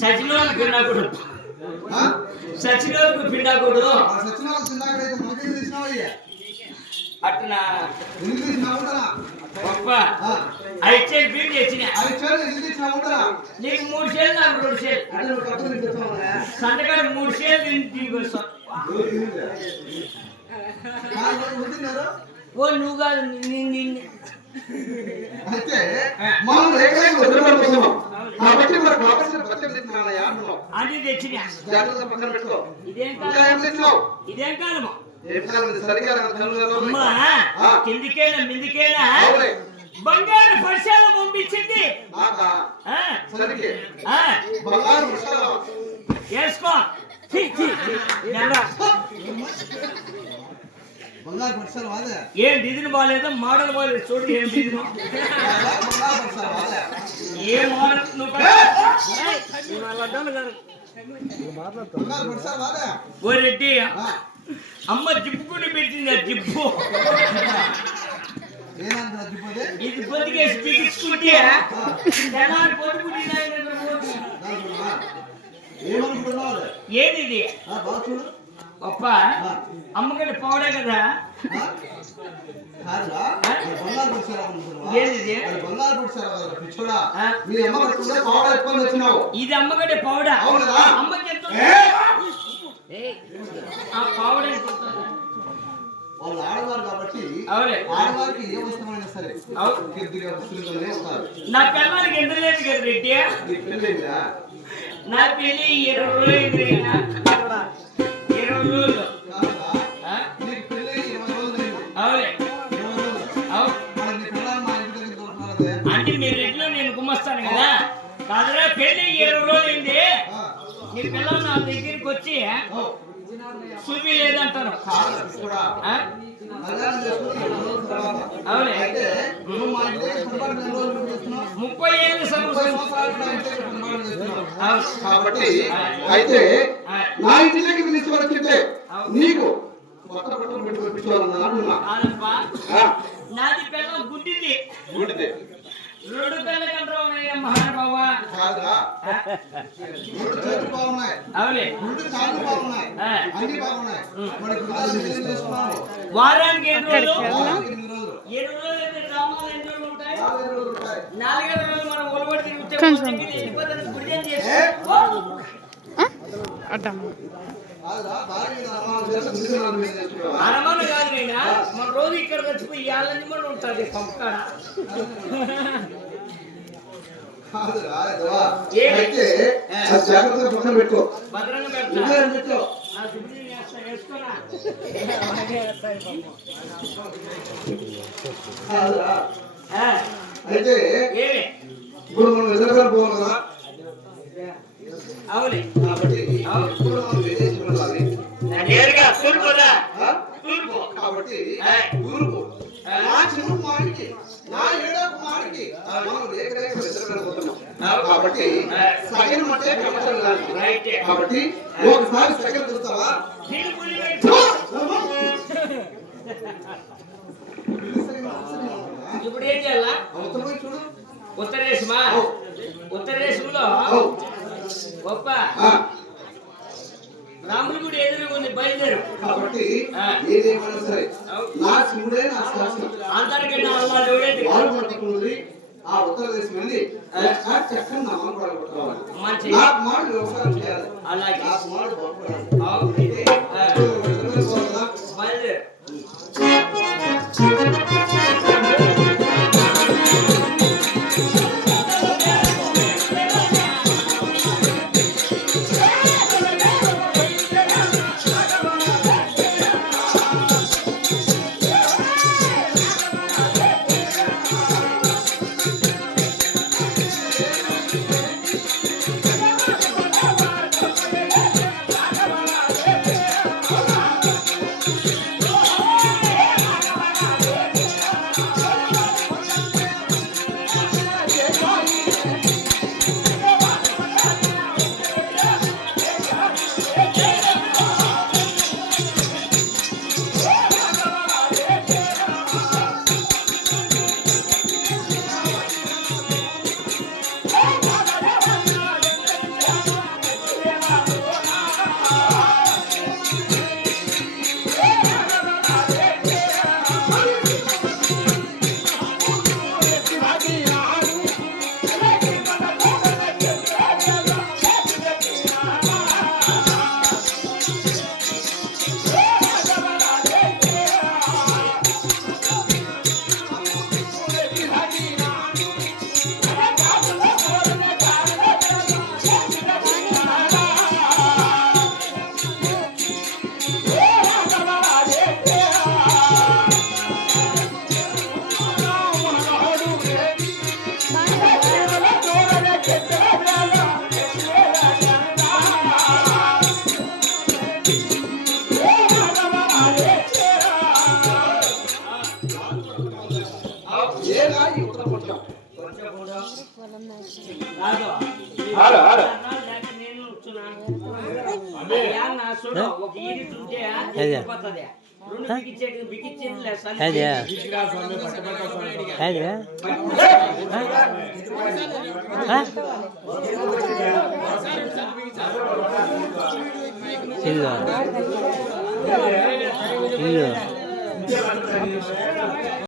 సచినోళ్ళకి పిండాకుడు సచినోళ్ళకి పిండాకుడు అట్లా గొప్ప 5 చేలు బీట్ తెచ్చిన నీకు 3 చేలు నాకు 2 చేలు సంతకాడ 3 చేలు ఓ నువ్వు కాదు అయితే మనం కాబట్టి అది తెచ్చిన పక్కన పెట్టుకో. ఇదేం కాలము అమ్మా కిందికేనా మిందికేనా బంగారు పరిశాల పంపించింది వేసుకో బంగారు పట్టాలు వాదే ఏం డిజైన్ బాగాలేదా మోడల్ బాగాలేదు చూడు ఏం డిజైన్ ఏ మోడల్ ఓ రెడ్డి అమ్మ జిప్పుకుని పెట్టింది జిప్పు ఇది పొద్దుకేసి బిగించుకుంటే ఏది అప్ప అమ్మగడ్డ పౌడే కదా ఇది అమ్మగడ్డ పౌడా అమ్మకి ఎంత పౌడ వాళ్ళు ఆడవారు కాబట్టి ఆడవారికి ఏ వస్తువులైనా సరే నా పిల్లలకి ఎంత లేదు కదా రెడ్డి నా పెళ్లి 20 రోజులు 20 రోజులు అంటే మీరు రెడ్లో నేను గుమ్మస్తాను కదా కాదురా పెళ్లి 20 రోజులు అయింది నీ పిల్లలు నా దగ్గరికి వచ్చి చూపి లేదంటారు 30 ఏళ్ళు కాబట్టి అయితే నా ఇంటికి పిలిచి వచ్చింటే నీకు నాది పిల్లలు గుడ్డిది 2 పిల్లలు కంటారు మహానుభావా వారానికి 7 రోజులు 7 రోజులు అయితే గ్రామాలు 8 రోజులు ఉంటాయి 4 రోజులు మనం ఒలబడి అనుమానం కాదు నైనా మన రోజు ఇక్కడ చచ్చిపోయి ఇవ్వాలని కూడా ఉంటుంది పంపకాడ భద్రంగా పెడతా అయితే ఇప్పుడు మనం ఎదురుగా పోవాలి కదా అవునే కాబట్టి నేరుగా తూర్పుదా కాబట్టి తూర్పు నా చిన్న కుమారుడికి నా 7వ కుమారుడికి మనం రేఖ పోతున్నాం కాబట్టి సగం అంటే కాబట్టి ఒకసారి సగం చూస్తావా ఇప్పుడు ఏం చేయాలా చూడు ఉత్తరేశంలో గొప్ప రాముడి గుడి ఎదురుగా ఉంది బయలుదేరు కాబట్టి ఏదేమైనా సరే నా శివుడే నా శాసనం అందరికన్నా అల్లాడు ఎవడైతే ఆ ఉత్తర దేశం వెళ్ళి చక్కని నమ్మకం పడగొట్టుకోవాలి మంచి నా కుమారుడు వ్యవసాయం చేయాలి అలాగే నా కుమారుడు బాగుపడాలి బయలుదేరు కాదు ఆడు, ఆడు. లేక నేను వచ్చునా? యాన్న చూడు, ఒక యూనిట్ ఉంటే పోతుంది. రెండు బిగించేది లేదు సార్. ఇల్లు